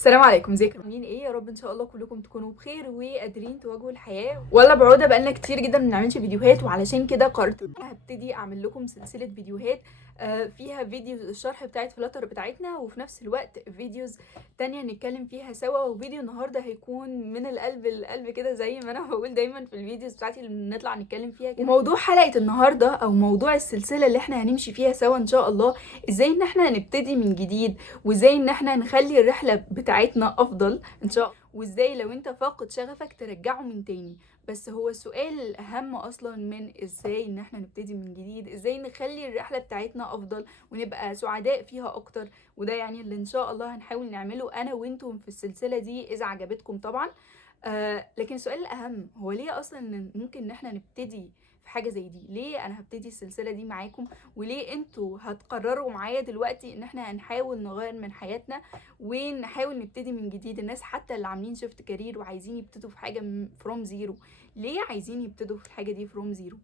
السلام عليكم، ازيكم؟ عاملين ايه؟ يا رب ان شاء الله كلكم تكونوا بخير وقادرين تواجهوا الحياه. ولا بعوده بقالنا كتير جدا ما بنعملش فيديوهات، وعلشان كده قررت ان انا هبتدي اعمل لكم سلسله فيديوهات فيها فيديوز الشرح بتاعت فلاتر بتاعتنا، وفي نفس الوقت فيديوز تانية نتكلم فيها سوا. وفيديو النهارده هيكون من القلب للقلب كده، زي ما انا بقول دايما في الفيديوز بتاعتي اللي بنطلع نتكلم فيها كده. وموضوع حلقه النهارده او موضوع السلسله اللي احنا هنمشي فيها سوا ان شاء الله، ازاي ان احنا نبتدي من جديد، وازاي ان احنا نخلي الرحله بتاعتنا افضل ان شاء الله، وازاي لو انت فاقد شغفك ترجعه من تاني. بس هو السؤال الاهم اصلا من ازاي ان احنا نبتدي من جديد، ازاي نخلي الرحله بتاعتنا افضل ونبقى سعداء فيها اكتر. وده يعني اللي ان شاء الله هنحاول نعمله انا وانتم في السلسله دي اذا عجبتكم طبعا. لكن السؤال الاهم هو ليه اصلا ممكن ان احنا نبتدي في حاجه زي دي؟ ليه انا هبتدي السلسله دي معاكم؟ وليه انتوا هتقرروا معايا دلوقتي ان احنا هنحاول نغير من حياتنا ونحاول نبتدي من جديد؟ الناس حتى اللي عاملين شيفت كارير وعايزين يبتدوا في حاجه فروم زيرو، ليه عايزين يبتدوا في الحاجه دي فروم زيرو؟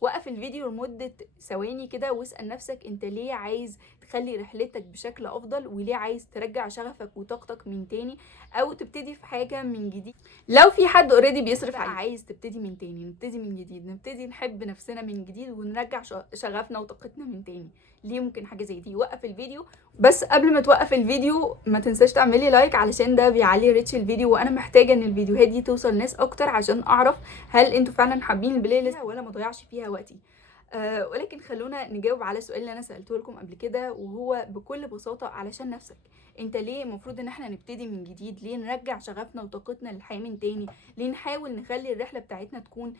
وقف الفيديو لمدة ثواني كده واسأل نفسك انت ليه عايز تخلي رحلتك بشكل افضل، وليه عايز ترجع شغفك وطاقتك من تاني، او تبتدي في حاجة من جديد. لو في حد اوريدي بيصرف عليك عايز تبتدي من تاني، نبتدي من جديد، نبتدي نحب نفسنا من جديد ونرجع شغفنا وطاقتنا من تاني، ليه ممكن حاجة زي دي؟ وقف الفيديو. بس قبل ما توقف الفيديو ما تنساش تعملي لايك، علشان ده بيعلي ريتش الفيديو، وانا محتاجة ان الفيديوهات دي توصل ناس اكتر عشان اعرف هل انتوا فعلا حابين البلاي ليست ولا ما ضيعش فيها وقتي. ولكن خلونا نجاوب على السؤال اللي انا سالته لكم قبل كده، وهو بكل بساطه علشان نفسك. انت ليه المفروض ان احنا نبتدي من جديد؟ ليه نرجع شغفنا وطاقتنا للحياه من تاني؟ ليه نحاول نخلي الرحله بتاعتنا تكون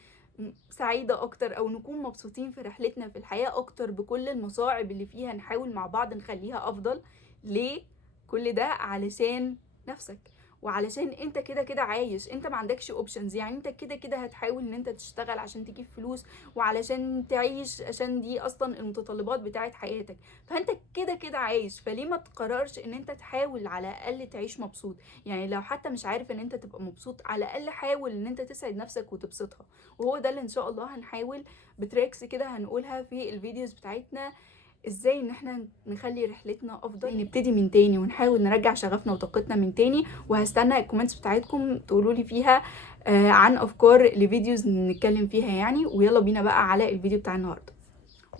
سعيدة أكتر، أو نكون مبسوطين في رحلتنا في الحياة أكتر بكل المصاعب اللي فيها؟ نحاول مع بعض نخليها أفضل. ليه كل ده؟ علشان نفسك، وعلشان انت كده كده عايش، انت ما عندكش اوبشنز، يعني انت كده كده هتحاول ان انت تشتغل عشان تجيب فلوس وعلشان تعيش، عشان دي اصلا المتطلبات بتاعت حياتك. فانت كده كده عايش، فليه ما تقررش ان انت تحاول على الاقل تعيش مبسوط؟ يعني لو حتى مش عارف ان انت تبقى مبسوط، على الاقل حاول ان انت تسعد نفسك وتبسطها. وهو ده اللي ان شاء الله هنحاول بتريكس كده هنقولها في الفيديوز بتاعتنا، ازاي ان احنا نخلي رحلتنا افضل، نبتدي من تاني ونحاول نرجع شغفنا وطاقتنا من تاني. وهستنى الكومنتس بتاعتكم تقولوا لي فيها عن افكار لفيديوز نتكلم فيها يعني. ويلا بينا بقى على الفيديو بتاع النهارده،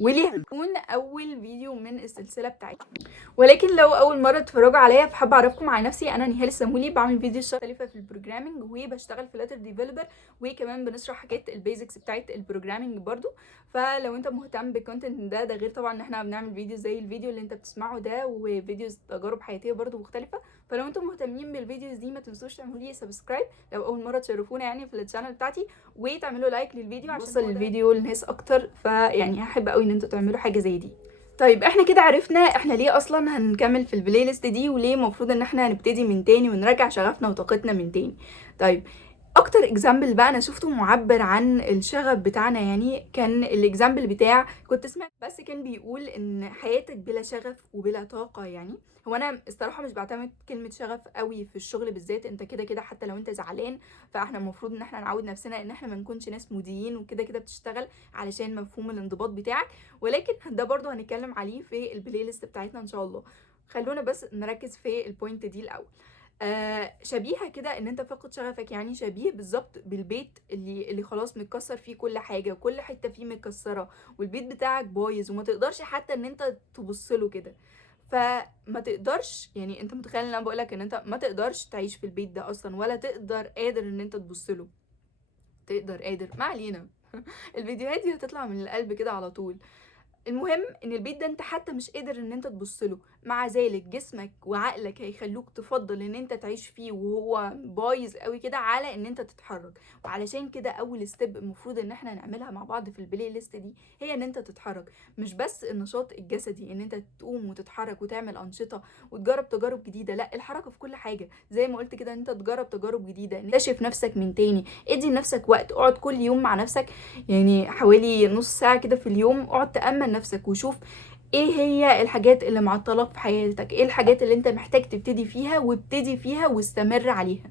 واللي هيكون اول فيديو من السلسله بتاعتنا. ولكن لو اول مره تتفرجوا عليا فحابه اعرفكم على نفسي، انا نهال السمولي، بعمل فيديوز مختلفه في البروجرامينج، وبشتغل في لاتر ديفلوبر، وكمان بنشرح حاجات البيزكس بتاعت البروجرامينج برضو. فلو انت مهتم بالكونتنت ده غير طبعا ان احنا بنعمل فيديو زي الفيديو اللي انت بتسمعه ده، وفيديوز تجارب حياتيه برضو مختلفه. فلو انتم مهتمين بالفيديوز دي ما تنسوش تعملوا لي سبسكرايب لو اول مره تشرفونا يعني في الشانل بتاعتي، وتعملوا لايك للفيديو عشان يوصل الفيديو لناس اكتر. فيعني هحب قوي ان انتوا تعملوا حاجه زي دي. طيب احنا كده عرفنا احنا ليه اصلا هنكمل في البلاي ليست دي، وليه المفروض ان احنا هنبتدي من تاني ونرجع شغفنا وطاقتنا من تاني. طيب اكتر اكزامبل بقى انا شفته معبر عن الشغف بتاعنا، يعني كان الاكزامبل بتاع، كنت سمعت بس كان بيقول ان حياتك بلا شغف وبلا طاقة. يعني هو انا الصراحة مش بعتمد كلمة شغف قوي في الشغل بالذات، انت كده كده حتى لو انت زعلان فاحنا المفروض ان احنا نعود نفسنا ان احنا ما نكونش ناس موديين وكده كده بتشتغل علشان مفهوم الانضباط بتاعك. ولكن ده برضو هنتكلم عليه في البلاي ليست بتاعتنا ان شاء الله. خلونا بس نركز في البوينت دي الاول. شبيهه كده ان انت فاقد شغفك، يعني شبيه بالظبط بالبيت اللي خلاص متكسر فيه كل حاجه وكل حته فيه متكسره، والبيت بتاعك بايظ وما تقدرش حتى ان انت تبص له كده. فما تقدرش، يعني انت متخيل ان انا بقولك ان انت ما تقدرش تعيش في البيت ده اصلا، ولا تقدر قادر ان انت تبص له. تقدر قادر ما علينا. الفيديوهات دي هتطلع من القلب كده على طول. المهم ان البيت ده انت حتى مش قادر ان انت تبص له، مع ذلك جسمك وعقلك هيخلوك تفضل ان انت تعيش فيه وهو بايظ قوي كده على ان انت تتحرك. وعلشان كده اول ستيب المفروض ان احنا نعملها مع بعض في البلاي ليست دي هي ان انت تتحرك. مش بس النشاط الجسدي ان انت تقوم وتتحرك وتعمل انشطه وتجرب تجارب جديده، لا، الحركه في كل حاجه زي ما قلت كده، ان انت تجرب تجارب جديده، اكتشف نفسك من تاني، ادي لنفسك وقت، اقعد كل يوم مع نفسك، يعني حوالي نص ساعة كده في اليوم، اقعد تأمل نفسك وشوف ايه هي الحاجات اللي معطلاك في حياتك، ايه الحاجات اللي انت محتاج تبتدي فيها، وابتدي فيها واستمر عليها.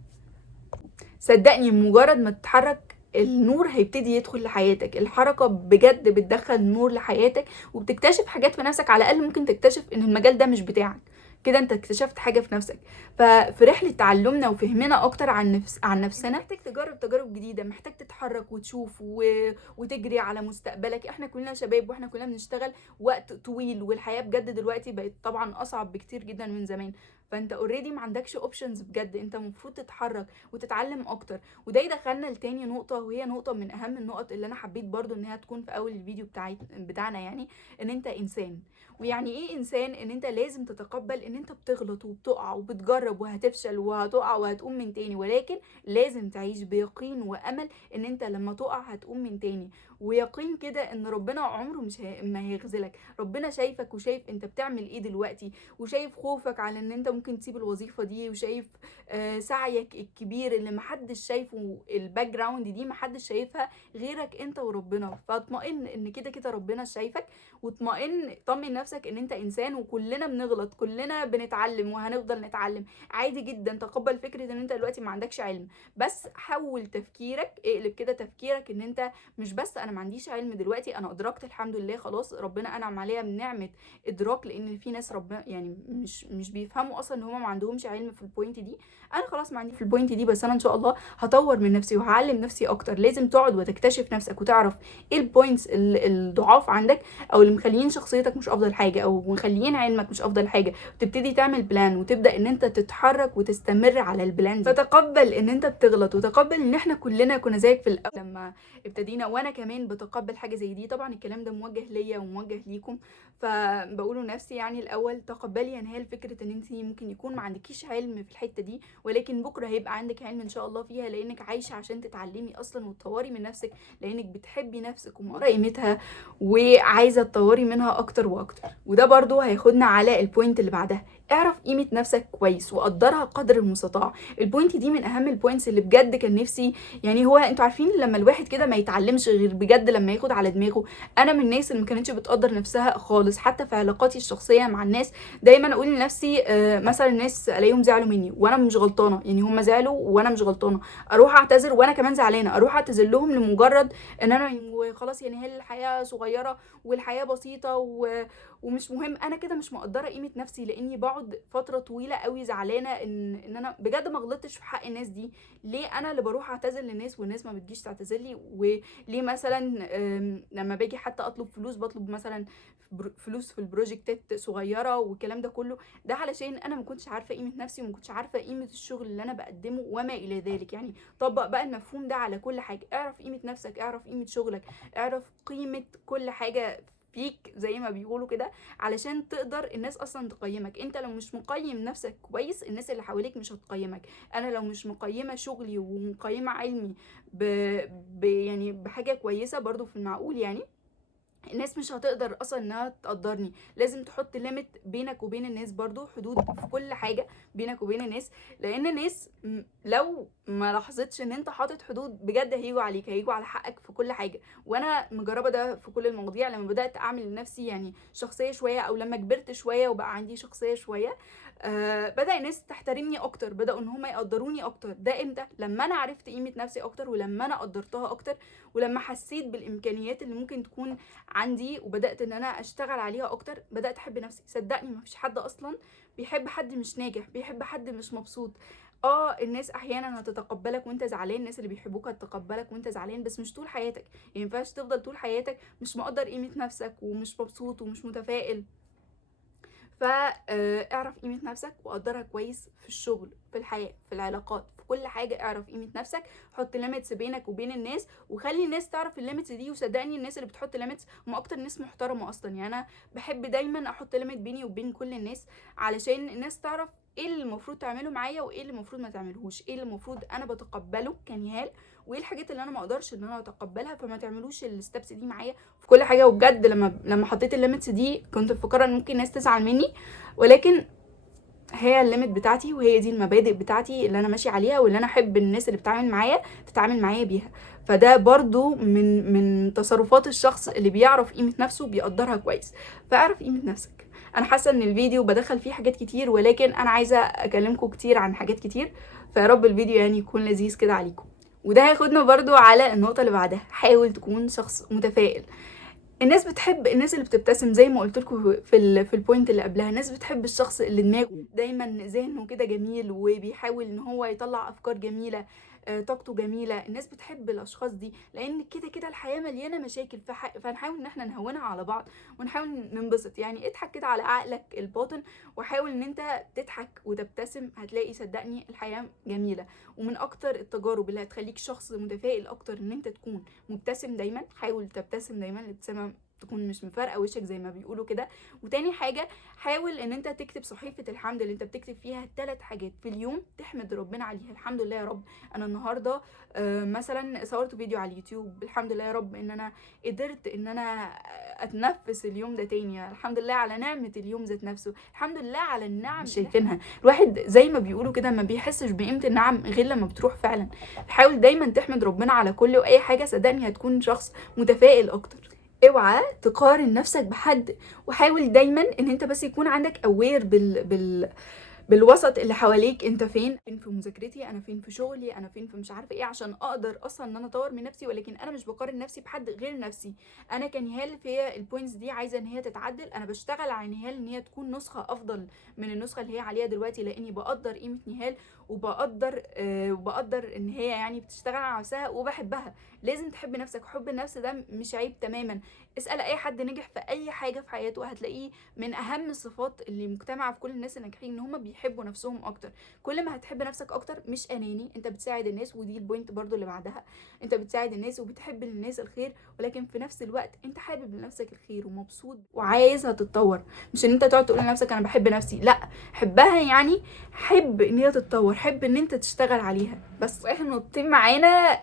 صدقني مجرد ما تتحرك النور هيبتدي يدخل لحياتك، الحركة بجد بتدخل نور لحياتك، وبتكتشف حاجات في نفسك، على الأقل ممكن تكتشف ان المجال ده مش بتاعك. كده انت اكتشفت حاجه في نفسك. ففي رحله تعلمنا وفهمنا اكتر عن نفسنا محتاج تجرب تجارب جديده، محتاج تتحرك وتشوف وتجري على مستقبلك. احنا كلنا شباب واحنا كلنا بنشتغل وقت طويل، والحياه بجد دلوقتي بقت طبعا اصعب بكتير جدا من زمان. فانت اوريدي ما عندكش اوبشنز بجد، انت المفروض تتحرك وتتعلم اكتر. وده يدخلنا لتاني نقطه، وهي نقطه من اهم النقط اللي انا حبيت برضو انها تكون في اول الفيديو بتاعنا، يعني ان انت انسان. ويعني ايه انسان؟ ان انت لازم تتقبل ان انت بتغلط وبتقع وبتجرب وهتفشل وهتقع وهتقوم من تاني، ولكن لازم تعيش بيقين وامل ان انت لما تقع هتقوم من تاني، ويقين كده ان ربنا عمره مش ما هيخذلك. ربنا شايفك وشايف انت بتعمل ايه دلوقتي، وشايف خوفك على ان انت ممكن تسيب الوظيفة دي، وشايف سعيك الكبير اللي محدش شايفه، الباك جراوند دي محدش شايفها غيرك انت وربنا. فاطمئن ان كده كده ربنا شايفك، طمن نفسك ان انت انسان وكلنا بنغلط، كلنا بنتعلم وهنفضل نتعلم عادي جدا. تقبل فكرة ان انت دلوقتي ما عندكش علم، بس حول تفكيرك، اقلب كده تفكيرك ان انت مش بس انا ما عنديش علم دلوقتي، انا ادركت الحمد لله، خلاص ربنا انعم عليا بنعمة ادراك، لان في ناس ربنا يعني مش بيفهموا اصلا ان هم ما عندهمش علم في البوينت دي. انا خلاص ما عندي في البوينت دي، بس انا ان شاء الله هطور من نفسي وهعلم نفسي اكتر. لازم تقعد وتكتشف نفسك وتعرف ايه البوينتس الضعاف عندك، او اللي مخليين شخصيتك مش افضل حاجه، او مخليين علمك مش افضل حاجه، وتبتدي تعمل بلان وتبدا ان انت تتحرك وتستمر على البلان دي. فتقبل ان انت بتغلط، وتقبل ان احنا كلنا كنا زيك في الاول لما ابتدينا، وانا كمان بتقبل حاجه زي دي. طبعا الكلام ده موجه ليا وموجه ليكم، فبقوله نفسي يعني الاول تقبلي ان هي فكره ان انت ممكن يكون ما عندكيش علم في الحته دي، ولكن بكره هيبقى عندك علم ان شاء الله فيها، لانك عايشه عشان تتعلمي اصلا وتطوري من نفسك، لانك بتحبي نفسك ومقدره قيمتها وعايزه تطوري منها اكتر واكتر. وده برضو هياخدنا على البوينت اللي بعدها، اعرف قيمه نفسك كويس وقدرها قدر المستطاع. البوينت دي من اهم البوينتس اللي بجد كان نفسي، يعني هو انتوا عارفين لما الواحد كده ما يتعلمش غير بجد لما ياخد على دماغه. انا من الناس اللي ما كانتش بتقدر نفسها خالص، حتى في علاقاتي الشخصيه مع الناس دايما اقول لنفسي مثلا الناس الاقيهم زعلوا مني وانا مش غلطانه، يعني هم زعلوا وانا مش غلطانه، اروح اعتذر وانا كمان زعلانه، اروح اعتذر لهم لمجرد ان انا خلاص، يعني هي الحياه صغيره والحياه بسيطه ومش مهم. انا كده مش مقدره قيمه نفسي، لاني بقعد فتره طويله قوي زعلانه ان انا بجد ما غلطتش في حق الناس دي. ليه انا اللي بروح اعتذر للناس والناس ما بتجيش تعتذر لي؟ وليه مثلا لما باجي حتى اطلب فلوس، بطلب مثلا فلوس في البروجكتات صغيره والكلام ده كله؟ ده علشان انا ما كنتش عارفه قيمه نفسي، وما كنتش عارفه قيمه الشغل اللي انا بقدمه وما الى ذلك. يعني طبق بقى المفهوم ده على كل حاجه، اعرف قيمه نفسك، اعرف قيمه شغلك، اعرف قيمه كل حاجه فيك زي ما بيقولوا كده، علشان تقدر الناس اصلا تقيمك. انت لو مش مقيم نفسك كويس، الناس اللي حواليك مش هتقيمك. انا لو مش مقيمه شغلي ومقيمه علمي يعني بحاجه كويسه برضو في المعقول، يعني الناس مش هتقدر اصلا انها تقدرني. لازم تحط ليميت بينك وبين الناس، برضو حدود في كل حاجه بينك وبين الناس، لان الناس لو ما لاحظتش ان انت حاطط حدود بجد هيجوا عليك، هيجوا على حقك في كل حاجه. وانا مجربه ده في كل المواضيع. لما بدات اعمل لنفسي يعني شخصيه شويه، او لما كبرت شويه وبقى عندي شخصيه شويه، بدا الناس تحترمني اكتر، بداوا ان هم يقدروني اكتر. ده امتى؟ لما انا عرفت قيمه نفسي اكتر، ولما انا قدرتها اكتر، ولما حسيت بالامكانيات اللي ممكن تكون عندي وبدات ان انا اشتغل عليها اكتر. بدات احب نفسي. صدقني ما فيش حد اصلا بيحب حد مش ناجح، بيحب حد مش مبسوط. الناس احيانا هتتقبلك وانت زعلان، الناس اللي بيحبوك هتتقبلك وانت زعلان، بس مش طول حياتك. يعني ما ينفعش تفضل طول حياتك مش مقدر قيمه نفسك ومش مبسوط ومش متفائل. فاعرف قيمة نفسك وقدرها كويس في الشغل، في الحياة، في العلاقات، في كل حاجة. اعرف قيمة نفسك، حط ليميتس بينك وبين الناس، وخلي الناس تعرف الليميتس دي. وصدقني الناس اللي بتحط ليميتس هم اكتر ناس محترمة اصلا. يعني انا بحب دايما احط ليميت بيني وبين كل الناس، علشان الناس تعرف ايه اللي المفروض تعمله معايا وايه اللي المفروض ما تعملهوش، ايه اللي المفروض انا بتقبله كنهال، وايه الحاجات اللي انا ما اقدرش ان انا اتقبلها. فما تعملوش الستبس دي معايا في كل حاجه. وبجد لما حطيت الليميتس دي كنت مفكره ان ممكن ناس تزعل مني، ولكن هي الليميت بتاعتي، وهي دي المبادئ بتاعتي اللي انا ماشي عليها، واللي انا احب الناس اللي بتتعامل معايا تتعامل معايا بيها. فده برضو من تصرفات الشخص اللي بيعرف قيمه نفسه، بيقدرها كويس. فاعرف قيمه نفسك. انا حاسه ان الفيديو بدخل فيه حاجات كتير، ولكن انا عايزه اكلمكم كتير عن حاجات كتير، فيا رب الفيديو يعني يكون لذيذ كده عليكم. وده هياخدنا برضو على النقطه اللي بعدها، حاول تكون شخص متفائل. الناس بتحب الناس اللي بتبتسم زي ما قلت لكم في البوينت اللي قبلها. الناس بتحب الشخص اللي دماغه دايما ذهنه كده جميل وبيحاول ان هو يطلع افكار جميله، طاقته جميله. الناس بتحب الاشخاص دي لان كده كده الحياه مليانه مشاكل، فنحاول ان احنا نهونها على بعض ونحاول ننبسط. يعني اضحك كده على عقلك الباطن وحاول ان انت تضحك وتبتسم، هتلاقي صدقني الحياه جميله. ومن اكتر التجارب اللي هتخليك شخص متفائل اكتر ان انت تكون مبتسم دايما. حاول تبتسم دايما، الابتسامه تكون مش مفارقه وشك زي ما بيقولوا كده. وتاني حاجه، حاول ان انت تكتب صحيفه الحمد اللي انت بتكتب فيها 3 حاجات في اليوم تحمد ربنا عليها. الحمد لله يا رب انا النهارده مثلا صورت فيديو على اليوتيوب، الحمد لله يا رب ان انا قدرت ان انا اتنفس اليوم ده تاني، الحمد لله على نعمه اليوم ذات نفسه، الحمد لله على النعم شايفينها. الواحد زي ما بيقولوا كده ما بيحسش بقيمه النعم غير لما بتروح فعلا. حاول دايما تحمد ربنا على كل واي حاجه، صدقني هتكون شخص متفائل اكتر. اوعى تقارن نفسك بحد، وحاول دايما ان انت بس يكون عندك اوير بالوسط اللي حواليك. انت فين في مذاكرتي، انا فين في شغلي، انا فين في مش عارفه ايه، عشان اقدر اصلا ان انا اطور من نفسي. ولكن انا مش بقارن نفسي بحد غير نفسي. انا كنهال في البوينتس دي عايزه ان هي تتعدل، انا بشتغل على نهال ان هي تكون نسخه افضل من النسخه اللي هي عليها دلوقتي، لاني بقدر قيمه نهال وبقدر ان هي يعني بتشتغل على نفسها وبحبها. لازم تحب نفسك، حب النفس ده مش عيب تماما. اسال اي حد نجح في اي حاجه في حياته هتلاقيه من اهم الصفات اللي مجتمعه في كل الناس الناجحين ان هم بيحبوا نفسهم اكتر. كل ما هتحب نفسك اكتر مش اناني، انت بتساعد الناس، ودي البوينت برضو اللي بعدها. انت بتساعد الناس وبتحب للناس الخير، ولكن في نفس الوقت انت حابب لنفسك الخير ومبسوط وعايزها تتطور. مش ان انت تقعد تقول لنفسك انا بحب نفسي، لا، حبها يعني حب ان هي تتطور، حب ان انت تشتغل عليها بس. واخر نقطتين معانا،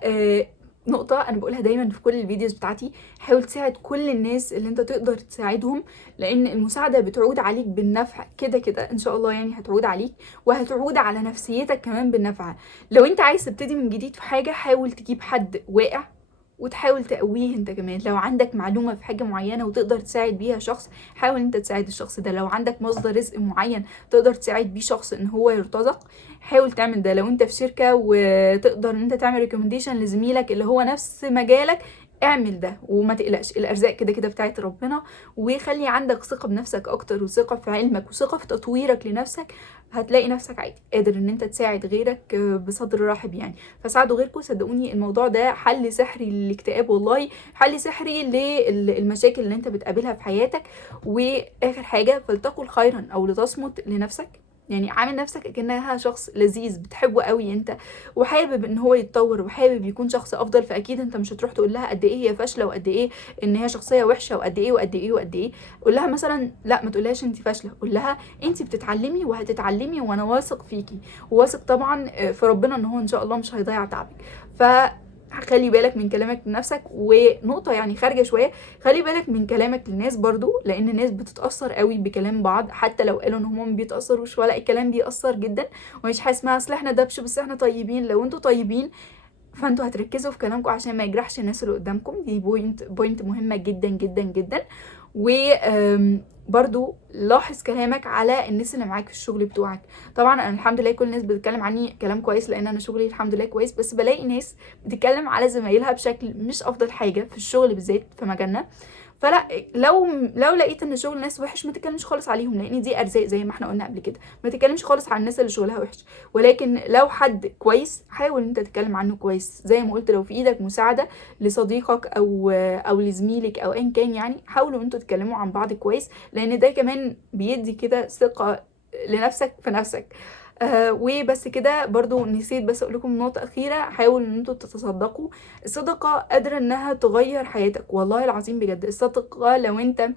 نقطة أنا بقولها دايما في كل الفيديوز بتاعتي، حاول تساعد كل الناس اللي انت تقدر تساعدهم، لأن المساعدة بتعود عليك بالنفع كده كده إن شاء الله. يعني هتعود عليك وهتعود على نفسيتك كمان بالنفع. لو انت عايز تبتدي من جديد في حاجة، حاول تجيب حد واقع وتحاول تقويه انت كمان. لو عندك معلومة في حاجة معينة وتقدر تساعد بيها شخص، حاول انت تساعد الشخص ده. لو عندك مصدر رزق معين تقدر تساعد بيه شخص ان هو يرتزق، حاول تعمل ده. لو انت في شركة وتقدر ان انت تعمل ريكومنديشن لزميلك اللي هو نفس مجالك، اعمل ده وما تقلقش، الارزاق كده كده بتاعت ربنا. وخلي عندك ثقة بنفسك اكتر، وثقة في علمك، وثقة في تطويرك لنفسك. هتلاقي نفسك عادي قادر ان انت تساعد غيرك بصدر رحب يعني. فساعدوا غيركم، صدقوني الموضوع ده حل سحري للاكتئاب، والله حل سحري للمشاكل اللي انت بتقابلها في حياتك. واخر حاجة، فلتقل خيرا او لتصمت لنفسك. يعني عامل نفسك كأنها شخص لذيذ بتحبه قوي انت، وحابب ان هو يتطور وحابب يكون شخص افضل. فاكيد انت مش هتروح تقول لها قد ايه هي فاشله وقد ايه ان هي شخصيه وحشه وقد ايه وقد ايه وقد ايه. قول لها مثلا لا، ما تقولهاش انت فاشله، قول لها انت بتتعلمي وهتتعلمي وانا واثق فيكي، وواثق طبعا في ربنا ان هو ان شاء الله مش هيضيع تعبك. خلي بالك من كلامك لنفسك. ونقطة يعني خارجة شوية، خلي بالك من كلامك للناس برضو، لان الناس بتتأثر قوي بكلام بعض حتى لو قالوا ان هم ما بيتأثروش، ولا الكلام بيأثر جدا. ومش حاجة اسمها اصل احنا دبش بس احنا طيبين. لو انتوا طيبين فانتوا هتركزوا في كلامكم عشان ما يجرحش الناس اللي قدامكم. دي بوينت مهمة جدا جدا جدا. وبرضو لاحظ كلامك على الناس اللي معاك في الشغل بتوعك. طبعا انا الحمد لله كل الناس بتتكلم عني كلام كويس لان انا شغلي الحمد لله كويس، بس بلاقي ناس بتتكلم على زمايلها بشكل مش افضل حاجة في الشغل بالذات في مجالنا. فلا، لو لقيت ان شغل ناس وحش ما تتكلمش خالص عليهم، لان دي ارزاق زي ما احنا قلنا قبل كده. ما تتكلمش خالص عن الناس اللي شغلها وحش. ولكن لو حد كويس حاول انت تتكلم عنه كويس. زي ما قلت، لو في ايدك مساعده لصديقك او لزميلك او ان كان، يعني حاولوا انتوا تتكلموا عن بعض كويس، لان ده كمان بيدي كده ثقه لنفسك في نفسك. وبس كده. برضو نسيت بس اقول لكم نقطه اخيره، حاولوا ان انتوا تتصدقوا. الصدقه قادره انها تغير حياتك، والله العظيم بجد. الصدقه لو انت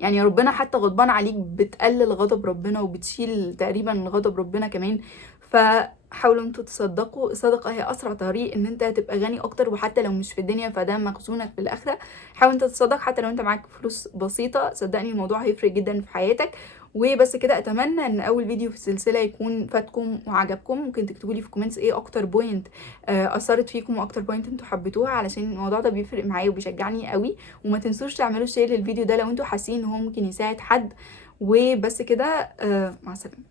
يعني ربنا حتى غضبان عليك بتقلل غضب ربنا وبتشيل تقريبا غضب ربنا كمان. فحاولوا انتوا تصدقوا. الصدقه هي اسرع طريق ان انت تبقى غني اكتر، وحتى لو مش في الدنيا فده مخزونك في الاخره. حاول انت تتصدق حتى لو انت معاك فلوس بسيطه، صدقني الموضوع هيفرق جدا في حياتك. وبس كده، اتمنى ان اول فيديو في السلسله يكون فاتكم وعجبكم. ممكن تكتبوا لي في كومنتس ايه اكتر بوينت اثرت فيكم واكتر بوينت انتوا حبيتوها، علشان الموضوع ده بيفرق معايا وبيشجعني قوي. وما تنسوش تعملوا شير للفيديو ده لو انتوا حاسين ان هو ممكن يساعد حد. وبس كده، مع السلامه.